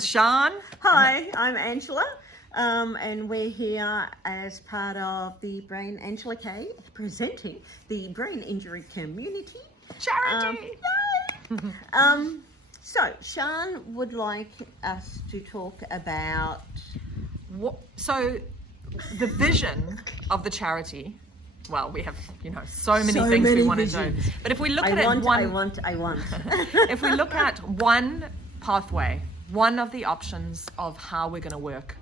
is Sean. Hi, I'm Angela, and we're here as part of the Brain Angela K, presenting the brain injury community Charity. So Sean would like us to talk about So the vision of the charity, well, we have, so many things we want to do. But if we look at it I want. if we look at one pathway, one of the options of how we're going to work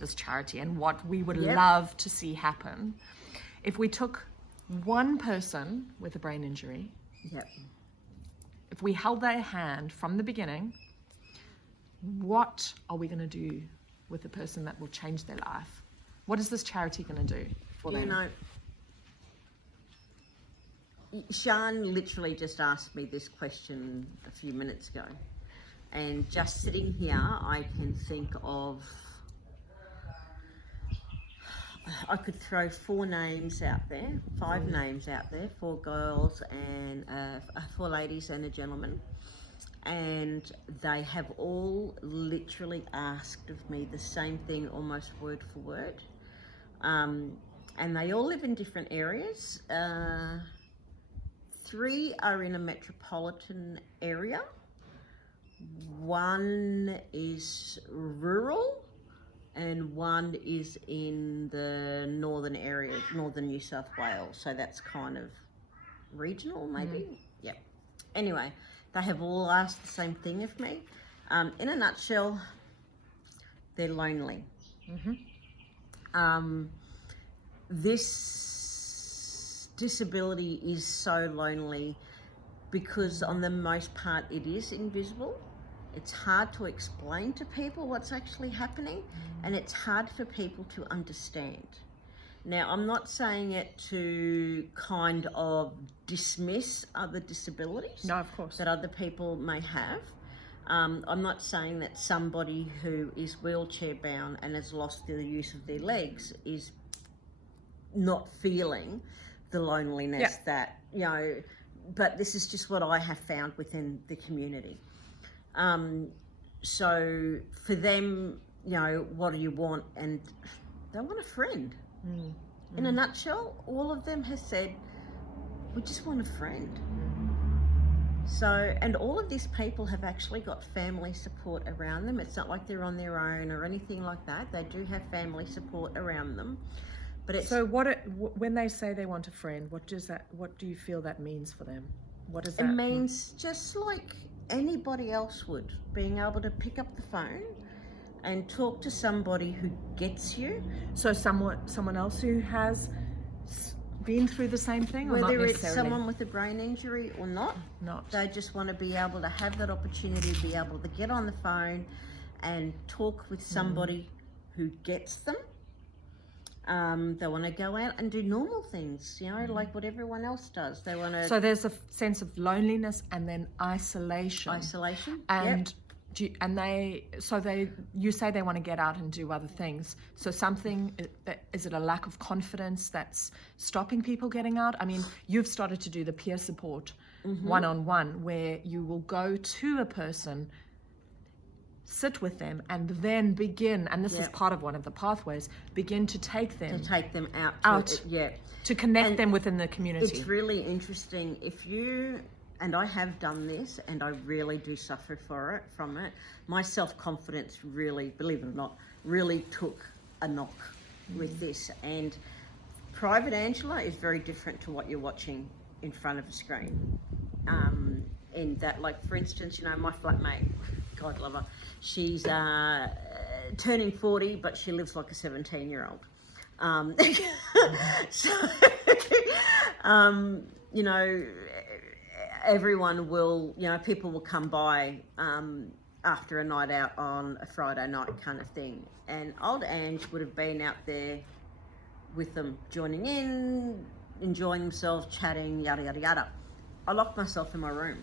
this charity and what we would love to see happen, if we took one person with a brain injury, if we held their hand from the beginning, what are we going to do with the person that will change their life? What is this charity going to do for them? Sean literally just asked me this question a few minutes ago. And just sitting here, I can think of, I could throw 4 names out there, 5 names out there, 4 girls and 4 ladies and a gentleman. And they have all literally asked of me the same thing, almost word for word. And they all live in different areas. 3 are in a metropolitan area. 1 is rural and 1 is in the northern area, northern New South Wales. So that's kind of regional, maybe. Yep. Anyway, they have all asked the same thing of me. In a nutshell, they're lonely. This disability is so lonely because on the most part it is invisible. It's hard to explain to people what's actually happening, and it's hard for people to understand. Now, I'm not saying it to kind of dismiss other disabilities that other people may have. I'm not saying that somebody who is wheelchair bound and has lost the use of their legs is not feeling the loneliness that, but this is just what I have found within the community. So for them, what do you want? And they want a friend. In a nutshell, all of them has said, we just want a friend. So, and all of these people have actually got family support around them. It's not like they're on their own or anything like that. They do have family support around them. But it's, so when they say they want a friend, what do you feel that means for them? What does that mean? It means just like anybody else would, being able to pick up the phone and talk to somebody who gets you. So someone else who has been through the same thing, or whether it's someone with a brain injury or not, they just want to be able to have that opportunity to be able to get on the phone and talk with somebody who gets them. They want to go out and do normal things, like what everyone else does. They want to. So there's a sense of loneliness and then isolation. And you say they want to get out and do other things. So is it a lack of confidence that's stopping people getting out? I mean, you've started to do the peer support one-on-one, where you will go to a person, sit with them, and then begin, and this is part of one of the pathways, begin to take them out to connect them within the community. It's really interesting. And I have done this, and I really do suffer from it. My self-confidence really, believe it or not, really took a knock with this. And Private Angela is very different to what you're watching in front of a screen. In that, like, for instance, my flatmate, God love her, she's turning 40, but she lives like a 17-year-old. Everyone will, people will come by after a night out on a Friday night kind of thing. And old Ange would have been out there with them, joining in, enjoying themselves, chatting, yada, yada, yada. I locked myself in my room.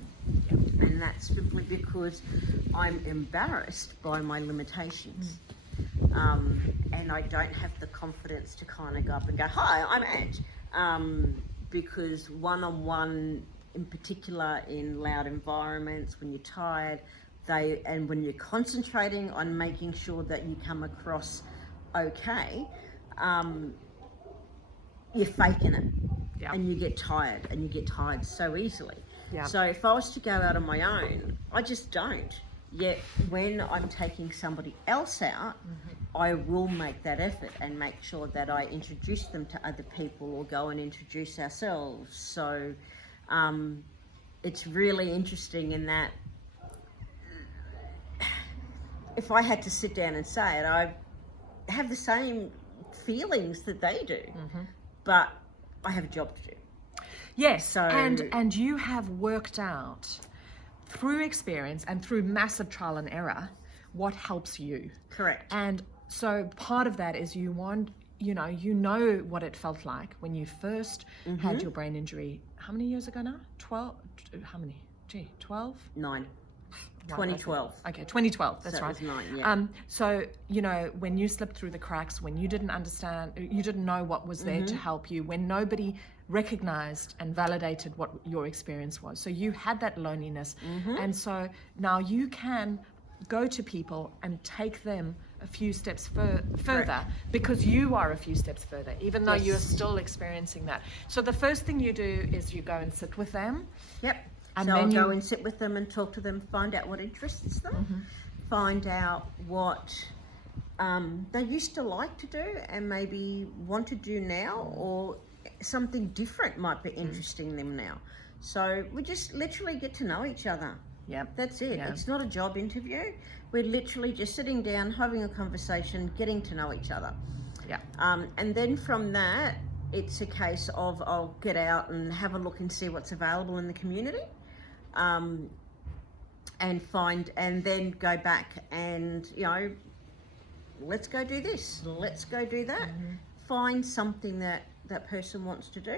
And that's simply because I'm embarrassed by my limitations. And I don't have the confidence to kind of go up and go, hi, I'm Ange. Because one-on-one, in particular in loud environments, when you're tired, And when you're concentrating on making sure that you come across okay, you're faking it. Yeah. And you get tired, and you get tired so easily. Yeah. So if I was to go out on my own, I just don't. Yet when I'm taking somebody else out, I will make that effort and make sure that I introduce them to other people or go and introduce ourselves. So it's really interesting in that if I had to sit down and say it, I have the same feelings that they do, but I have a job to do. Yes, So, and you have worked out through experience and through massive trial and error what helps you. Correct. And so part of that is you know what it felt like when you first had your brain injury. How many years ago now? 12? How many? 12? 9. 2012. Okay, 2012, that's So right. it was 9, yeah. So, when you slipped through the cracks, when you didn't understand, you didn't know what was there to help you, when nobody recognized and validated what your experience was. So you had that loneliness. And so now you can go to people and take them a few steps further because you are a few steps further, even though you're still experiencing that. So the first thing you do is you go and sit with them. Yep. And so then I'll go and sit with them and talk to them, find out what interests them, find out what they used to like to do and maybe want to do now, or something different might be interesting them now. So we just literally get to know each other. Yeah. That's it. Yeah. It's not a job interview. We're literally just sitting down, having a conversation, getting to know each other. Yeah. And then from that, it's a case of I'll get out and have a look and see what's available in the community. And then go back and, let's go do this, let's go do that. Find something that person wants to do,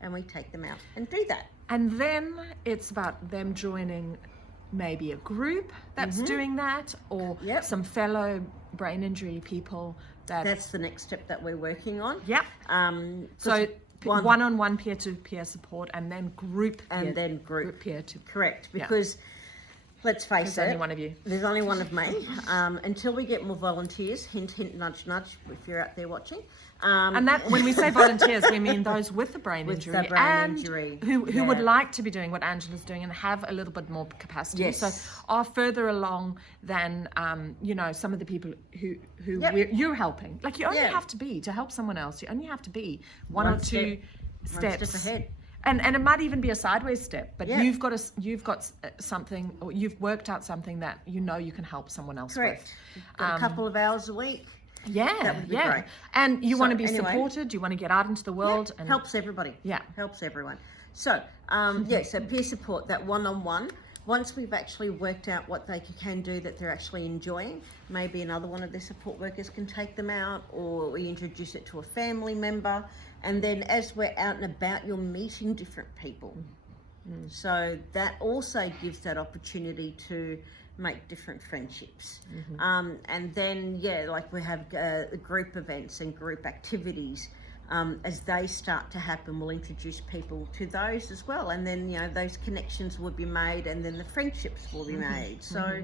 and we take them out and do that. And then it's about them joining maybe a group that's doing that, or some fellow brain injury people. That's the next step that we're working on. Yeah. So one-on-one peer-to-peer support, and then group peer-to-peer. Correct, because let's face there's it, only one of you. There's only one of me. Until we get more volunteers, hint, hint, nudge, nudge, if you're out there watching. And that, when we say volunteers, we mean those with the brain injury, who would like to be doing what Angela's doing and have a little bit more capacity. Yes. So are further along than some of the people who you're helping. Like you only have to help someone else. You only have to be one or two steps ahead. And it might even be a sideways step, but you've got something, or you've worked out something that you can help someone else Correct. with. A couple of hours a week. Yeah, that would be great. And you want to be supported. You want to get out into the world. And helps everybody. Yeah, helps everyone. So so peer support, that one-on-one. Once we've actually worked out what they can do that they're actually enjoying, maybe another one of their support workers can take them out, or we introduce it to a family member. And then as we're out and about, you're meeting different people. So that also gives that opportunity to make different friendships. And then, like we have group events and group activities. As they start to happen, we'll introduce people to those as well. And then, those connections will be made, and then the friendships will be made. So,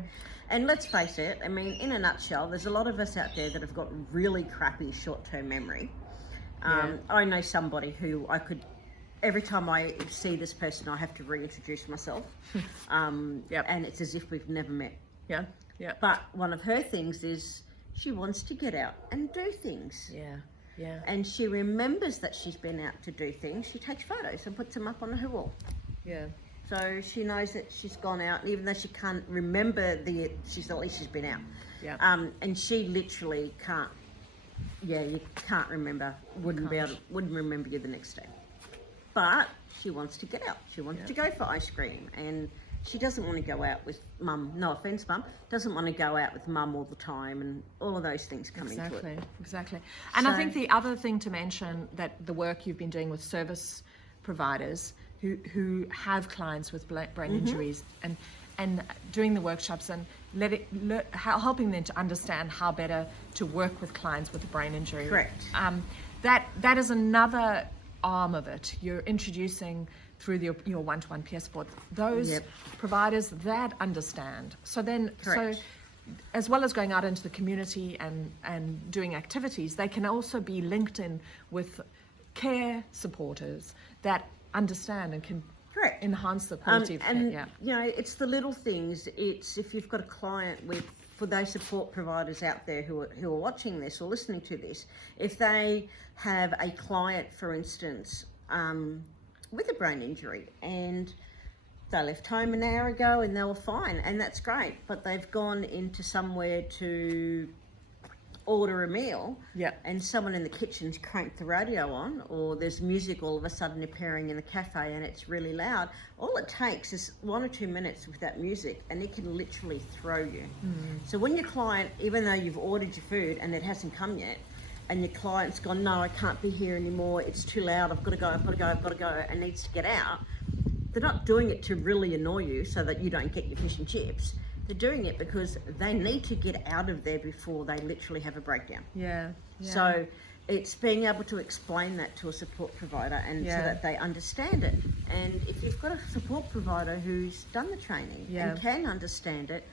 and let's face it, I mean, in a nutshell, there's a lot of us out there that have got really crappy short-term memory. I know somebody who every time I see this person, I have to reintroduce myself. And it's as if we've never met. Yeah. But one of her things is she wants to get out and do things. Yeah. And she remembers that she's been out to do things. She takes photos and puts them up on her wall. Yeah. So she knows that she's gone out, and even though she can't remember at least she's been out. Yeah. And she literally can't. Yeah, you can't remember. Wouldn't remember you the next day. But she wants to get out. She wants to go for ice cream, and she doesn't want to go out with mum. No offense, mum. Doesn't want to go out with mum all the time, and all of those things come into it. Exactly. And I think the other thing to mention, that the work you've been doing with service providers who have clients with brain injuries, and doing the workshops and helping them to understand how better to work with clients with a brain injury. Correct. That is another arm of it. You're introducing through your one-to-one peer support, those Yep. providers that understand. So then, Correct. as well as going out into the community and doing activities, they can also be linked in with care supporters that understand and can Correct. enhance the quality of care. And Yeah. you know, it's the little things. It's if you've got a client for those support providers out there who are watching this or listening to this, if they have a client, for instance, with a brain injury and they left home an hour ago and they were fine, and that's great, but they've gone into somewhere to order a meal, Yeah. and someone in the kitchen's cranked the radio on, or there's music all of a sudden appearing in the cafe and it's really loud. All it takes is 1 or 2 minutes with that music and it can literally throw you. So when your client, even though you've ordered your food and it hasn't come yet, and your client's gone, no, I can't be here anymore, it's too loud, I've got to go, and needs to get out, they're not doing it to really annoy you so that you don't get your fish and chips. They're doing it because they need to get out of there before they literally have a breakdown. Yeah. So it's being able to explain that to a support provider and so that they understand it. And if you've got a support provider who's done the training and can understand it,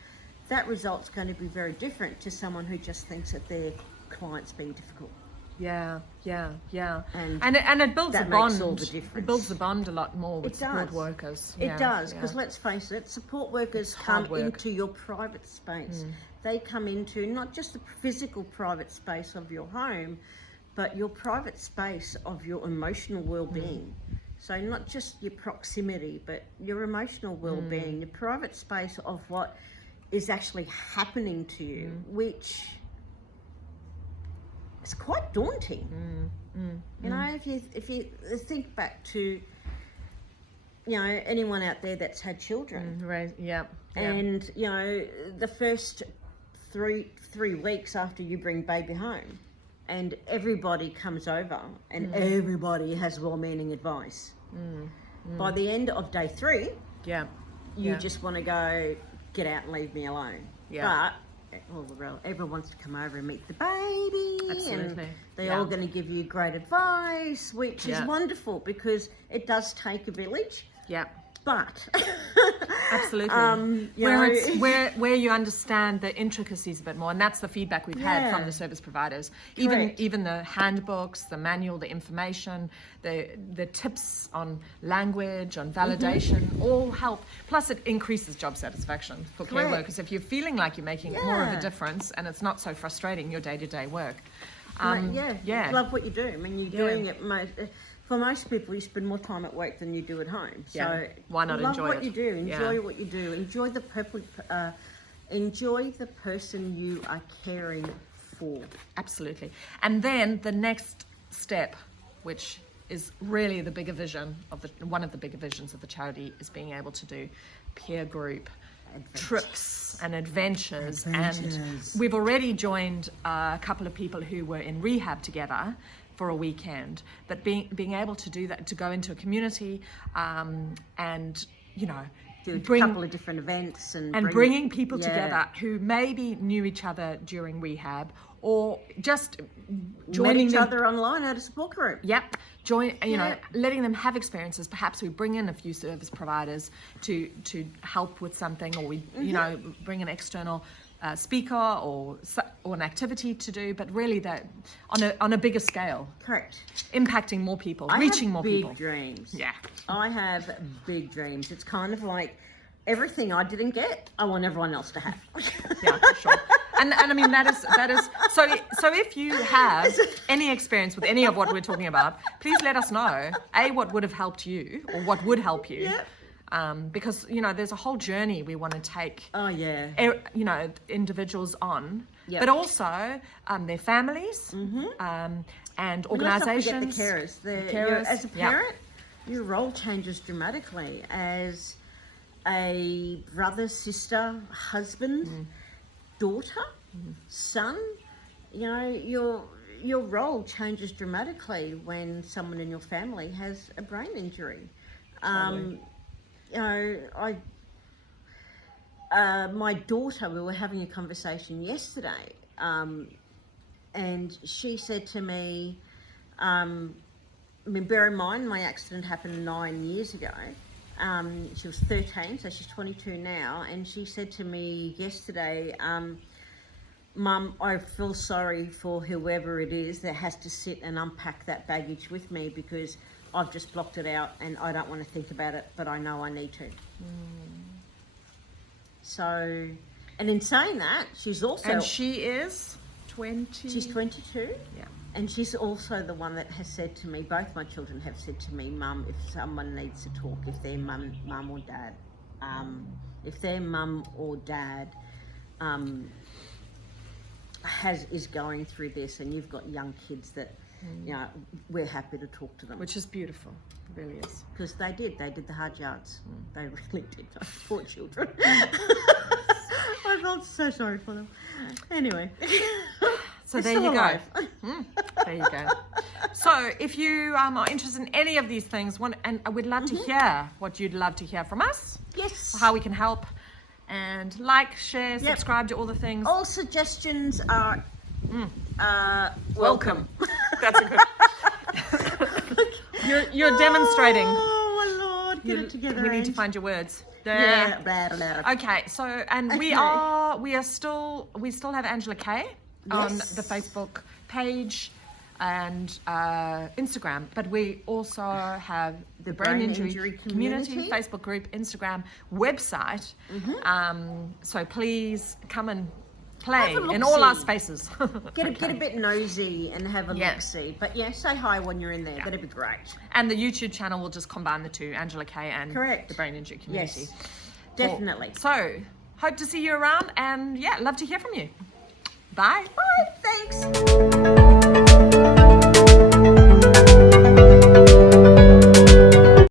that result's going to be very different to someone who just thinks that their client's being difficult. Yeah. And And it builds a that bond. makes all the difference. It builds the bond a lot more with It support does. workers. It does, because let's face it, support workers come hard work. into your private space. They come into not just the physical private space of your home, but your private space of your emotional well-being. So not just your proximity, but your emotional well-being, your private space of what is actually happening to you, which is quite daunting. You know, if you think back to, you know, anyone out there that's had children, Right. Yeah. and you know, the first three weeks after you bring baby home, and everybody comes over and everybody has well-meaning advice. By the end of day 3, Yeah. you just want to go, get out and leave me alone. Yeah. But everyone wants to come over and meet the baby. Absolutely. And they're all going to give you great advice, which is Yeah. wonderful because it does take a village. Yeah. But Absolutely. you Where know, it's where you understand the intricacies a bit more, and that's the feedback we've had from the service providers. Correct. Even the handbooks, the manual, the information, the tips on language, on validation, all help. Plus, it increases job satisfaction for care Correct. workers if you're feeling like you're making more of a difference, and it's not so frustrating your day-to-day work. Love what you do. I mean, you're doing it for most people, you spend more time at work than you do at home. So why not love enjoy what it? you do. Enjoy what you do. Enjoy the person you are caring for. Absolutely. And then the next step, which is really the bigger vision of one of the bigger visions of the charity, is being able to do peer group trips and adventures. And we've already joined a couple of people who were in rehab together for a weekend, but being able to do that, to go into a community and, you know, Do a couple of different events and bringing people together who maybe knew each other during rehab or just joining each them. other online at a support group. Yep. Letting them have experiences. Perhaps we bring in a few service providers to help with something, or we, bring an external speaker or an activity to do, but really that on a bigger scale. Correct. Impacting more people, reaching more people. I have big dreams. Yeah. I have big dreams. It's kind of like everything I didn't get, I want everyone else to have. Yeah, for sure. And I mean that is so if you have any experience with any of what we're talking about, please let us know what would have helped you or what would help you. Yep. Because there's a whole journey we want to take individuals on, Yep. but also their families and organizations. The carers. The carers. As a parent, your role changes dramatically as a brother, sister, husband, daughter, son. Your role changes dramatically when someone in your family has a brain injury. Totally. My daughter, we were having a conversation yesterday, and she said to me, I mean, bear in mind, my accident happened 9 years ago. She was 13, so she's 22 now, and she said to me yesterday, Mum, I feel sorry for whoever it is that has to sit and unpack that baggage with me, because I've just blocked it out and I don't want to think about it, but I know I need to. So, and in saying that, she's also... And she is 20? She's 22. Yeah. And she's also the one that has said to me, both my children have said to me, Mum, if someone needs to talk, if their mum or dad, is going through this, and you've got young kids that, you know, we're happy to talk to them. Which is beautiful. It really is. Because they did the hard yards. They really did. Those poor children. I felt so sorry for them. Anyway. So there you go. There you go. So if you are interested in any of these things, and we'd love to hear what you'd love to hear from us. Yes. How we can help. And like, share, subscribe to all the things. All suggestions are welcome. That's a good. You're demonstrating. Oh my Lord, get it together. We need to find your words. Yeah. Blah, blah, blah. Okay, so and we still have Angela K on the Facebook page and Instagram, but we also have the Brain Injury Community Facebook group, Instagram, website. So please come and play in all our spaces. Get a bit nosy and have a look-see. But yeah, say hi when you're in there. That'd be great. And the YouTube channel will just combine the two, Angela K and Correct. the Brain Injury Community. Yes, definitely. So, hope to see you around, and love to hear from you. Bye. Bye. Thanks.